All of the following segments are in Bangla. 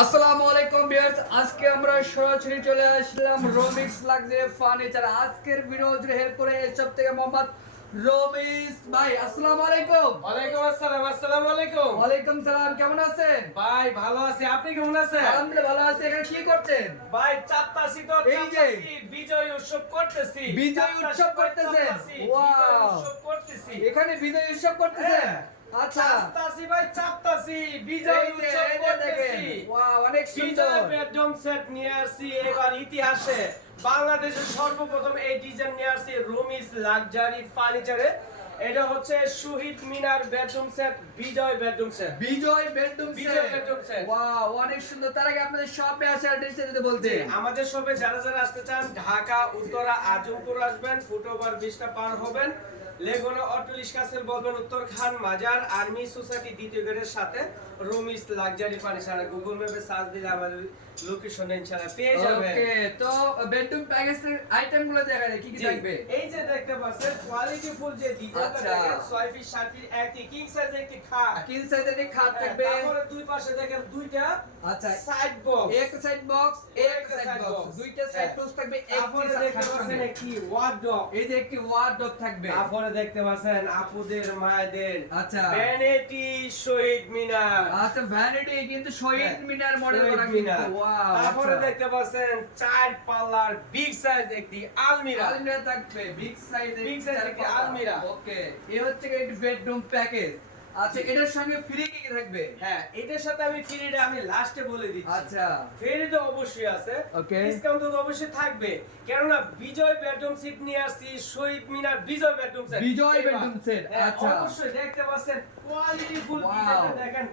আসসালামু আলাইকুম ভিউয়ার্স আজকে আমরা সরাসরি চলে আসলাম রোমিক্স লাক্সারি ফার্নিচার আজকের ভিডিও হেল্প করে এসব থেকে মোহাম্মদ রমিস ভাই আসসালামু আলাইকুম। ওয়ালাইকুম আসসালাম আসসালামু আলাইকুম। ওয়ালাইকুম সালাম কেমন আছেন? ভাই ভালো আছি। আপনি কেমন আছেন? আলহামদুলিল্লাহ ভালো আছি। এখানে কি করছেন? ভাই চাপ্তাসি তো এই যে। বিজয় উৎসব করতেছি। বিজয় উৎসব করতেছেন? বিজয় উৎসব করতেছি। এখানে বিজয় উৎসব করতেছেন? হ্যাঁ। আচ্ছা। ভাই বিজয় উৎসব করতেছি। ওয়াও অনেক সুন্দর। বিজয় বেডরুম সেট নিয়ে আসছি এবার ইতিহাসে। বাংলাদেশের সর্বপ্রথম এই ডিজাইন নিয়ে আসছি রুমিস লাক্সারি ফার্নিচারে এটা হচ্ছে Shaheed Minar bedroom set Bijoy bedroom set Bijoy bedroom Bijoy bedroom set। Wow অনেক সুন্দর। তার আগে আপনাদের শপে আসে অ্যাড্রেসটা দিতে বলতে। আমাদের শপে যারা যারা আসতে চান ঢাকা উত্তরা আজমপুর আসবেন ফুটওভার ব্রিজটা পার হবেন। লেগুনা অটলিশ কাছের বদল উত্তর খান মাজার আর্মি সোসাইটি দ্বিতীয় গেটের সাথে। রুমিস লাক্সারি ফার্নিচার গুগল ম্যাপে সার্চ দিলে আমাদের লোকেশন ইনশাআল্লাহ পেয়ে যাবেন। ওকে তো বেডরুম প্যাকেজের আইটেমগুলো দেখা যায় কি কি থাকবে? এই যে দেখতে পাচ্ছেন কোয়ালিটি ফুল যে ডিজাইনটা আচ্ছা। দেখেন 6 ফিট 7 ফিট একটি কিং সাইজ একটি খাট। কিং সাইজের একটি খাট থাকবে। তারপরে দুই পাশে দেখেন দুইটা আচ্ছা সাইড বক্স এক সাইড বক্স এক সাইড বক্স দুইটা সাইড হ্যাঁ। বক্স থাকবে তারপরে দেখতে পাচ্ছেন। একটি ওয়ার্ডরোব এই যে একটি ওয়ার্ডরোব থাকবে। তারপরে দেখতে পাচ্ছেন আপুদের মায়েদের আচ্ছা। ভ্যানিটি শহীদ মিনার। আচ্ছা ভ্যানিটি কিন্তু শহীদ হ্যাঁ, মিনার মডেল করা কিন্তু ওয়াও তারপরে দেখতে পাচ্ছেন চার পাল্লার বিগ সাইজ একটি আলমিরা। আলমিরা থাকবে বিগ সাইজের Big size একটি আলমিরা। ওকে এই হচ্ছে একটি বেডরুম প্যাকেজ আচ্ছা এটার সঙ্গে ফ্রি কি থাকবে? হ্যাঁ এটার সাথে আমি ফ্রিটা আমি লাস্টে বলে দিচ্ছি। আচ্ছা। ফ্রি তো অবশ্যই আছে। Okay. ডিসকাউন্ট তো অবশ্যই থাকবে। কেননা বিজয় বেডরুম সিট নিয়ে আসছি Shaheed Minar Bijoy bedroom set Bijoy bedroom set, আচ্ছা। অবশ্যই দেখতে পাচ্ছেন কোয়ালিটি ফুল দেখেন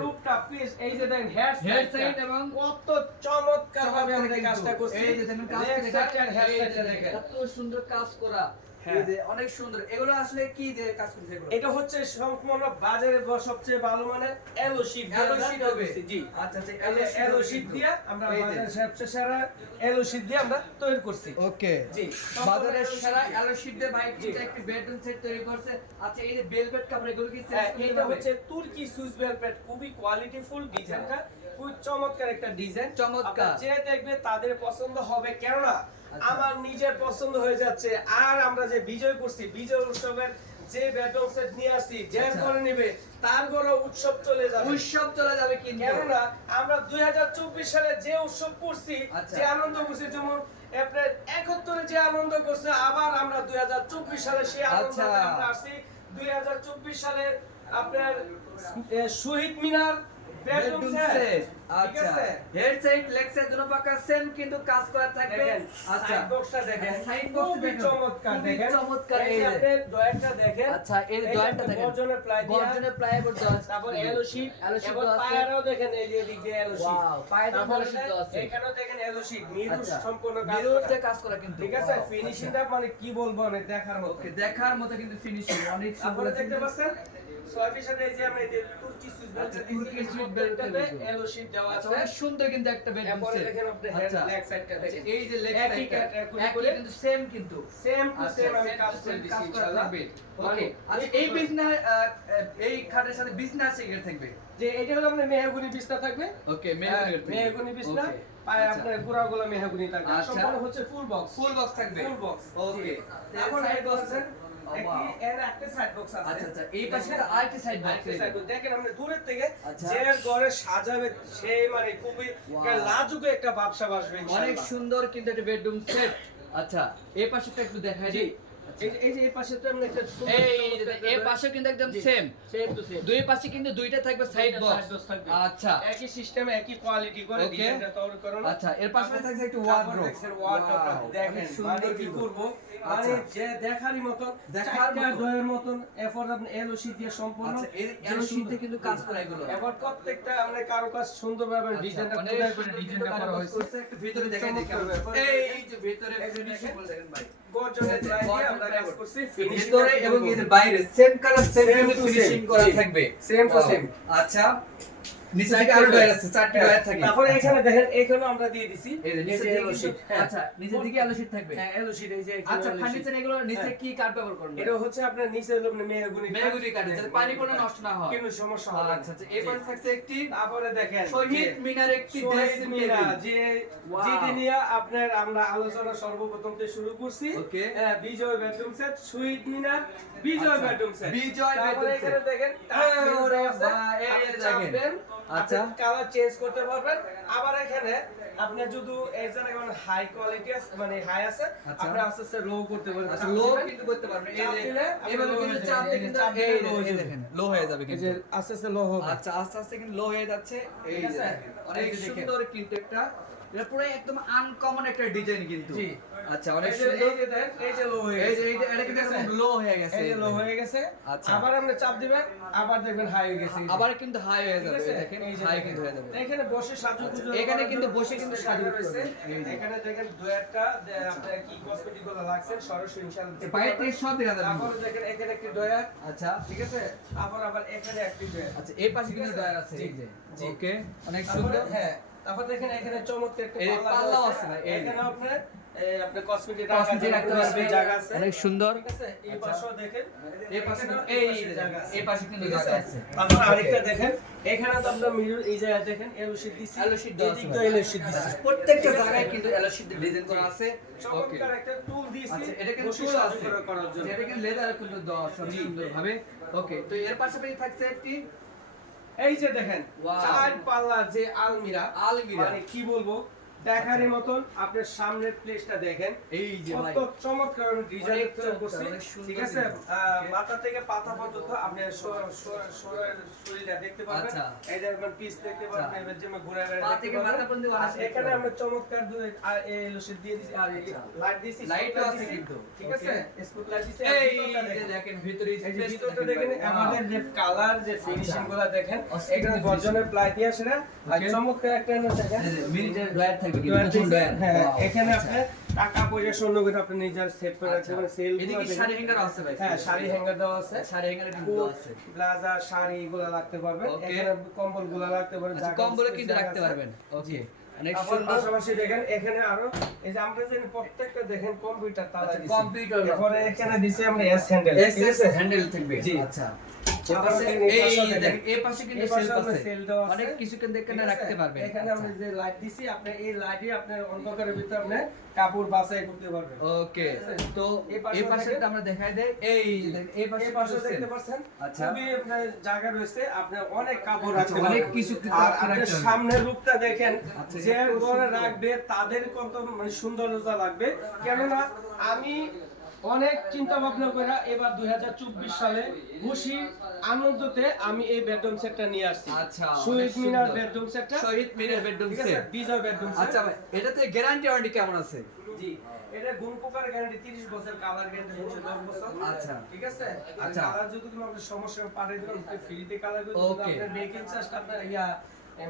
রূপটা পিস এই যে দেখেন হেড side এবং কত চমৎকার ভাবে আমরা। কাজটা করছি। এই যে দেখেন কাজ দেখেন, সাইড হেড সাইডটা দেখেন এত সুন্দর কাজ করা। হ্যাঁ। এই যে অনেক সুন্দর। এগুলো আসলে কি দিয়ে কাজ করছে এগুলো? এটা হচ্ছে সম্পূর্ণ বাজারে সবচেয়ে ভালো মানে এলো শীট এলো শীট হবে জি। আচ্ছা আচ্ছা এলো শীট দিয়ে আমরা বাজারে সবচেয়ে সেরা এলো শীট দিয়ে আমরা তৈরি করছি। ওকে জি। বাজারের সম্পূর্ণ সেরা শীট দিয়ে ভাই। একটি বেডরুম সেট তৈরি করছে। আচ্ছা এই যে বেলভেট কাপড় এগুলো কি এটা হচ্ছে তুর্কি সুইস ভেলভেট খুবই কোয়ালিটিফুল ডিজাইনটা খুবই চমৎকার একটা ডিজাইন চমৎকার। যে দেখবে তাদের পছন্দ হবে কেননা আচ্ছা। আমার নিজের পছন্দ হয়ে যাচ্ছে আর আমরা যে বিজয় করছি বিজয় উৎসবের যে বেডরুম সেট নিয়ে আসছি যে আচ্ছা। করে নেবে তার ঘরে উৎসব চলে যাবে উৎসব চলে যাবে কিন্তু কেননা আমরা দুই হাজার চব্বিশ সালে যে উৎসব করছি আচ্ছা। যে আনন্দ করছি যেমন এপ্রিল একাত্তরে যে আনন্দ করছে আবার আমরা দুই হাজার চব্বিশ সালে সেই আনন্দ। আমরা আসছি দুই হাজার চব্বিশ সালে আপনার Shaheed Minar bedroom bedroom set set আচ্ছা। হেড সাইড লেগ সাইড দুটো পাকা সেম কিন্তু কাজ করা থাকবে। আচ্ছা। বক্সটা দেখেন। সাইড বক্স খুবই চমৎকার দেখেন। চমৎকার এই এই যে যে। ডয়ারটা দেখেন। আচ্ছা এই যে দেখেন। গর্জনের প্লাই দিয়া। গর্জনের প্লাইবোর্ড দেওয়া আছে। তারপর এলো শীট এলো শীট আছে। পায়ারও দেখেন এই যে এদিক এলো শীট ওয়াও পায়ের এলো শীট আছে। এখানেও দেখেন এলো শীট মিরুর আচ্ছা। সম্পূর্ণ কাজ মিরর করা। কাজ করা কিন্তু। ঠিক আছে ফিনিশিংটা মানে কি বলব অনেক দেখার মতো। দেখার মতো কিন্তু ফিনিশিং অনেক সুন্দর দেখতে পাচ্ছেন? এই আচ্ছা, আচ্ছা সুন্দর কিন্তু একটা আচ্ছা লেগ সাইডটা দেখেন। এই যে লেগ সাইডটা কাট, একই একই করে। কিন্তু সেম কিন্তু। সেম টু সেম আমি কাজ করে same দিচ্ছি কাজ করা ইনশাআল্লাহ থাকবে। Okay, এই বিজনেস এই খাটের সাথে বিজনেস থাকবে? যে এটা হলো আপনার মেহগুনি বিছনা থাকবে। ওকে মেহগুনি বিছনা। পায়ে আপনার গোড়াগুলো মেহগুনি থাকবে। সম্পূর্ণ হচ্ছে ফুল বক্স ফুল বক্স থাকবে? ফুল বক্স ওকে এখন সাইড বক্স এর একটা সাইড বক্স আছে। আচ্ছা আচ্ছা এই পাশে আরেকটি সাইড বক্স আরেকটা side box। দেখেন আপনি দূরের থেকে আচ্ছা। যে ঘরে সাজাবে সে মানে খুবই. লাজুকে একটা ব্যবসা বাসবে অনেক সুন্দর কিন্তু একটা বেডরুম সেট আচ্ছা এই পাশেটা একটু দেখাই যায় দিই। এই যে এই পাশে তো আপনি একটা এই এই পাশে কিন্তু একদম সেম সেম টু সেম দুই পাশে কিন্তু দুইটা থাকবে সাইড বক্স side box থাকবে। আচ্ছা। একই সিস্টেমে একই কোয়ালিটি করে ডিজাইনটা তৈরি করুন আচ্ছা এর পাশে থাকছে একটু তারপর ওয়ার্ডরোব দেখছেন wardrobe টা দেখেন সুন্দর কি করব। যে দেখারই মতন দেখার দেখার দয়ের মতন এরপর আপনি এলওসি দিয়ে সম্পূর্ণ আচ্ছা এই যে এর শীতে সুন্দর- কিন্তু কাজ করা এগুলো। এরপর প্রত্যেকটা আমরা কারও কাজ সুন্দরভাবে ডিজাইনটা করে সুন্দর ডিজাইনটা কিন্তু করা হয়েছে। ভিতরে দেখাই। এই যে ভিতরে ফিনিশিং। দেখেন ভাই গর্জনের এই যে প্রায় দিয়ে গর্জন আমরা প্রায় কাজ করে। করছি ভিতরে এবং এর বাইরে সেম কালার সেম ফিনিশিং করা থাকবে। সেম টু সেম আচ্ছা নিচে দিকে আরও ডয়ার আছে চারটি ডয়ার থাকে তারপরে এখানে দেখেন এখানে আমরা দিয়ে দিছি। এই যে নিচের এই যে দিকে yellow কিন্তু- sheet। আচ্ছা। নিচের দিকে আলো শীট থাকবে। হ্যাঁ yellow sheet, এই যে আচ্ছা ফার্নিচার এগুলো নিচে। কি কাঠ ব্যবহার করবেন? এটা হচ্ছে আপনার নিচে হলো মেহগুনি মেহগনি কাঠ যাতে পানি কোনো নষ্ট না হয়। কোনো সমস্যা হবে আচ্ছা আচ্ছা এরপর থাকছে একটি তারপরে দেখেন শহীদ মিনার একটি শহীদ মিনা, যে যেটি নিয়ে আপনার আমরা আলোচনা সর্বপ্রথম থেকে শুরু করছি। বিজয় বেডরুম সেট শহীদ মিনার বিজয় আচ্ছা, বেডরুম সেট বিজয় এখানে এই দেখেন। আচ্ছা। কালার চেঞ্জ করতে পারবেন আবার এখানে আপনি যদি এই যে এখন হাই কোয়ালিটি মানে হাই আছে আচ্ছা। আপনি আস্তে আস্তে লো করতে পারবেন আচ্ছা লো কিন্তু করতে পারবেন এই যে এইভাবে কিন্তু চাপ দিয়ে কিন্তু এই দেখেন লো হয়ে যাবে এই কিন্তু যে আস্তে আস্তে লো হবে আচ্ছা আস্তে আস্তে কিন্তু লো হয়ে যাচ্ছে এই? দেখেন, অনেক। সুন্দর কিন্তু একটা এটা পুরো একদম আনকমন একটা ডিজাইন কিন্তু। আচ্ছা অনেক এই যে- সুন্দর। এই যে দেখেন, এই যে low হয়ে গেছে। এই যে- এটা কিন্তু লো হয়ে গেছে এই যে লো হয়ে গেছে। আচ্ছা। আবার আপনি চাপ দিবেন আবার দেখবেন হাই হয়ে গেছে। আবার কিন্তু হাই হয়ে যাবে। দেখেন হাই কিন্তু হয়ে যাবে। এখানে বসে সাজু এখানে কিন্তু বসে কিন্তু সাজু রয়েছে। এখানে দেখেন দুয়েরটা দে- আপনার কি কসমেটিকগুলো লাগছে সরাসরি ইনশাআল্লাহ পারবেন। টেস্ট সব দেখা যাবে। তারপরে দেখেন এখানে একটি ডয়ার আচ্ছা। ঠিক আছে? তারপর আবার এখানে একটি ডয়ার আচ্ছা এই পাশে কিন্তু? ডয়ার আছে। জি, জি। ওকে অনেক সুন্দর। হ্যাঁ। তারপর দেখেন এখানে চমৎকার একটা পাল্লা আছে না, এখানে আপনার এই কসমেটিক কসমেটিক রাখতে পারবেন জায়গা আছে। অনেক সুন্দর। ঠিক আছে? এই পাশেও দেখেন এই পাশে এই জায়গা এই পাশে কিন্তু জায়গা আছে? তারপর আরেকটা দেখেন এখানে তো আপনার মিরর এই জায়গায় দেখেন এলো দিছি Yellow sheet দেওয়া আছে এদিক ভাই। দিয়ে yellow sheet দিছি প্রত্যেকটা জায়গায় কিন্তু এলো ডিজাইন করা আছে। ওকে একটা টুল দিছি আচ্ছা এটা কিন্তু বসে আছে। করার জন্য। এটা কিন্তু লেদার কিন্তু দেওয়া আছে অনেক সুন্দর ভাবে ওকে তো এর পাশাপাশি থাকছে একটি এই যে দেখেন. চার পাল্লা যে আলমিরা আলমিরা মানে কি বলব দেখারই মতন আপনার সামনের প্লেসটা দেখেন এই যে কত চমৎকার ডিজাইন করছি ঠিক আছে. মাথা থেকে পাতা পর্যন্ত আপনি শরীরটা দেখতে পারবেন আচ্ছা। এই যে আপনার পিস দেখতে আচ্ছা। এবার যেমন ঘুরে ঘুরে পা থেকে মাথা পর্যন্ত এখানে আমরা চমৎকার দুই এই দিয়ে দিছি আর আচ্ছা। লাইট দিছি Light ও spotlight আছে কিন্তু। ঠিক আছে স্পট লাইট দিছি এই যে দেখেন। ভিতরে যে ভিতরটা দেখেন আমাদের যে কালার যে ফিনিশিংগুলো দেখেন এখানে। গর্জনের প্লাই দিয়ে আসে না আর চমৎকার একটা দেখেন যে মিনি হ্যাঁ এখানে। আপনি টাকা পয়সা স্বর্ণ করে আপনি নিজের সেট করে রাখতে পারেন সেল এদিকে শাড়ি হ্যাঙ্গার আছে ভাই হ্যাঁ শাড়ি হ্যাঙ্গার দেওয়া আছে। শাড়ি হ্যাঙ্গার কিন্তু আছে। ব্লাজার শাড়ি এগুলো রাখতে পারবেন এখানে কম্বলগুলো রাখতে পারবেন জায়গা কম্বলে space কিন্তু জায়গা রাখতে পারবেন। ওকে অনেক তারপর সুন্দর পাশাপাশি দেখেন এখানে আরও এই যে আমরা যে প্রত্যেকটা দেখেন কম্পিউটার computer এরপরে এখানে দিছি আমরা এস হ্যান্ডেল থাকবে। জি। আচ্ছা। এই পাশে কিন্তু সেলফ আছে। অনেক কিছু কিন্তু এখানে আছে? রাখতে পারবেন। এখানে আমরা। যে লাইট দিছি আপনি এই লাইটে আপনার অন্ধকারের ভিতরে আপনি কাপড় বাছাই করতে পারবেন। ওকে তো এই পাশে আমরা দেখাই দেই। এই এই পাশে পাশে দেখতে পাচ্ছেন। খুবই আপনার জায়গা রয়েছে আপনি অনেক কাপড় রাখতে অনেক কিছু আপনার সামনের রূপটা দেখেন আচ্ছা, যে ঘরে রাখবে তাদের কত মানে সৌন্দর্যতা লাগবে। কেননা আমি অনেক চিন্তা ভাবনা করে এবার দুই সালে খুশি আনন্দতে আমি এই বেডরুম সেটটা নিয়ে আসছি। আচ্ছা, শহীদ মিনার। বেডরুম সেটটা। Shaheed Minar bedroom set. Bijoy bedroom set. আচ্ছা ভাই এটাতে গ্যারান্টি ওয়ারেন্টি কেমন আছে? জি এটা গুণ পোকার গ্যারান্টি 30 বছর কালার গ্যারান্টি হচ্ছে 10 বছর। আচ্ছা। ঠিক আছে? আচ্ছা। কালার যদি কোনো আপনার সমস্যা পারে দিলাম ফ্রিতে কালার করে. আপনার মেকিং চার্জটা আপনার ইয়া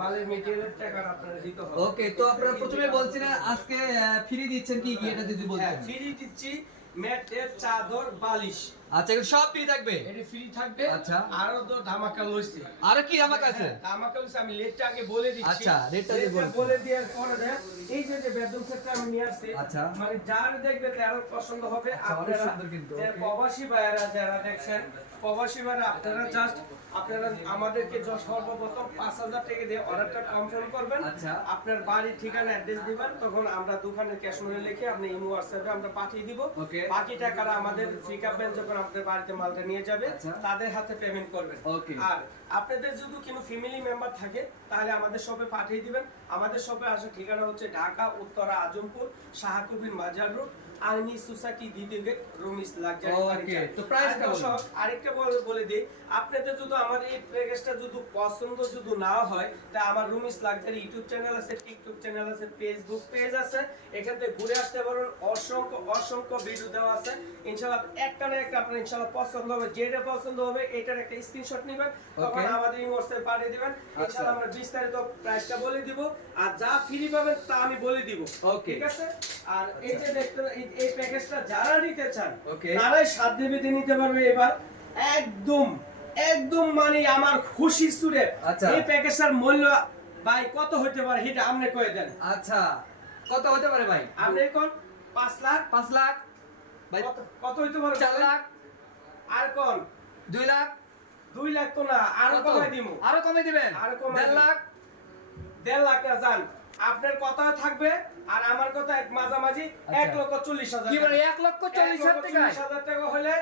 মালের মেটেরিয়ালের টাকা আপনার দিতে হবে। ওকে তো আপনারা প্রথমে বলছিলেন আজকে ফ্রি দিচ্ছেন কি কি? এটা যদি হ্যাঁ বলতেন। ফ্রি দিচ্ছি। ম্যাটের চাদর বালিশ। আচ্ছা এগুলো সব ফ্রি থাকবে? এটা ফ্রি থাকবে। আচ্ছা। আরও তো ধামাকা লইছে। আর কি ধামাকা কাছে হ্যাঁ, ধামাকা লইছে আমি লেটটা আগে বলে দিচ্ছি। আচ্ছা, রেটটা দিয়ে রেটটা বলে দেওয়ার পরে দেখ, এই যে যে বেডরুম সেটটা আমি নিয়ে আসছি আচ্ছা। মানে যার দেখবে তার পছন্দ হবে আচ্ছা, আপনারা কিন্তু. প্রবাসী ভাইয়েরা যারা দেখছেন প্রবাসী আপনারা জাস্ট আপনারা আমাদেরকে সর্বপ্রথম পাঁচ হাজার টাকা দিয়ে অর্ডারটা কনফার্ম করবেন। আচ্ছা। আপনার বাড়ির ঠিকানা অ্যাড্রেস দিবেন তখন আমরা দোকানের ক্যাশ লিখে আপনি ইমো হোয়াটসঅ্যাপে আমরা পাঠিয়ে দিব। বাকি টাকাটা আমাদের পিকআপ ভ্যান যখন আপনার বাড়িতে মালটা নিয়ে যাবে আচ্ছা। তাদের হাতে পেমেন্ট করবেন। আর আপনাদের যদি কোনো ফ্যামিলি মেম্বার থাকে তাহলে আমাদের শপে পাঠিয়ে দিবেন। আমাদের শপে আসার ঠিকানা হচ্ছে ঢাকা উত্তরা আজমপুর শাহাকুবিন মাজার রোড আর্মি সোসাইটি রুমিস লাক্সারি Okay, তো বলুন। আরেকটা বলে দিই আপনাদের যদি আমার এই প্যাকেজটা যদি পছন্দ যদি না হয় তা আমার রুমিস লাক্সারি ইউটিউব চ্যানেল আছে টিকটক চ্যানেল আছে ফেসবুক পেজ আছে এখান থেকে ঘুরে আসতে অসংখ্য অসংখ্য ভিডিও দেওয়া আছে। ইনশাআল্লাহ একটা না একটা আপনার ইনশাআল্লাহ পছন্দ হবে যেটা পছন্দ হবে এটার একটা স্ক্রিনশট নেবেন তখন আমাদের হোয়াটসঅ্যাপে পাঠিয়ে দিবেন। আচ্ছা। ইনশাআল্লাহ আমরা বিস্তারিত প্রাইসটা বলে দিব। আর যা ফ্রি পাবেন তা আমি বলে দিব। Okay. ঠিক আছে? আর এই যে দেখতে এই- প্যাকেজটা যারা নিতে চান. তারাই নিতে পারবে এবার। একদম একদম মানে আমার খুশি সুরে। আচ্ছা। এই প্যাকেজটার মূল্য ভাই কত হতে পারে আপনি কয়ে দেন। আচ্ছা কত হতে পারে ভাই? আপনি কোন? পাঁচ লাখ? পাঁচ লাখ। ভাই কত- পারে চার লাখ। আর কোন? দুই লাখ। দুই লাখ তো না আরও? কমাই দিমু। আরও কমে দিবেন? আরও কমাই দেড় লাখ। দেড় লাখ না যান। আপনার কথা থাকবে আর আমার কথা এক মাঝামাঝি এক আচ্ছা। লক্ষ চল্লিশ হাজার কি বলে এক লক্ষ চল্লিশ হাজার লক্ষ টাকায় চল্লিশ হাজার টাকা হলে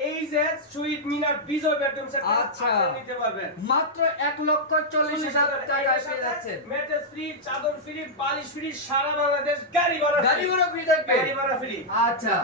এই যে সুইট মিনার বিজয় বেডরুম সেট আচ্ছা। নিতে পারবেন। মাত্র এক লক্ষ চল্লিশ হাজার টাকায় পেয়ে যাচ্ছেন। ম্যাট্রেস ফ্রি চাদর ফ্রি বালিশ ফ্রি সারা বাংলাদেশ গাড়ি ভাড়া গাড়ি ভাড়া ফ্রি থাকবে। গাড়ি ভাড়া ফ্রি। আচ্ছা।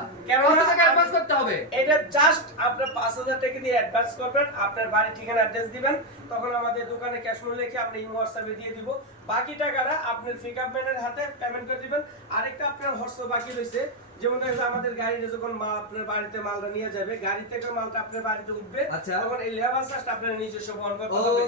টাকা অ্যাডভান্স করতে হবে? এটা জাস্ট আপনার পাঁচ হাজার টাকা দিয়ে অ্যাডভান্স করবেন। আপনার বাড়ি ঠিকানা অ্যাড্রেস দিবেন। তখন আমাদের দোকানে ক্যাশ মূল্য লিখে আমরা ইমো হোয়াটসঅ্যাপে দিয়ে দিব। বাকি টাকাটা আপনার পিকআপ ম্যানের হাতে পেমেন্ট করে দিবেন। আরেকটা আপনার হোয়াটসঅ্যাপ বাকি রয়েছে। যেমন দেখা যায় আমাদের গাড়িতে যখন মাল আপনার বাড়িতে মালটা নিয়ে যাবে গাড়ি থেকে মালটা আপনার বাড়িতে উঠবে আচ্ছা। তখন এই লেবার চার্জটা আপনার নিজস্ব বহন করতে হবে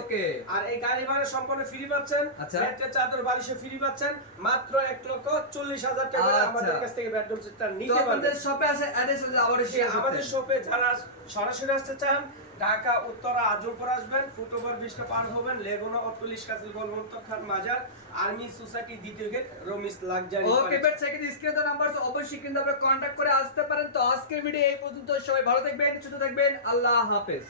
আর এই গাড়ি ভাড়া সম্পূর্ণ ফ্রি পাচ্ছেন আচ্ছা। একটা চাদর বালিশে ফ্রি পাচ্ছেন মাত্র এক লক্ষ চল্লিশ হাজার টাকা আচ্ছা। আমাদের কাছ থেকে বেডরুম সেটটা নিতে পারবেন আমাদের শপে আছে অ্যাড্রেস আছে আমাদের শপে যারা সরাসরি আসতে চান ঢাকা উত্তরা আজমপুর আসবেন ফুটওভার ব্রিজটা পার হবেন লেগুনা অট্টলিশ কাছিল বলবন্ত খান মাজার আর্মি সোসাইটি দ্বিতীয় গেট রমিস লাগজারি ওকে বেট সেকেন্ড স্ক্রিনে নাম্বার অবশ্যই কিন্তু আপনারা কন্টাক্ট করে আসতে পারেন। তো আজকের ভিডিও এই পর্যন্ত সবাই ভালো থাকবেন সুস্থ থাকবেন আল্লাহ হাফেজ।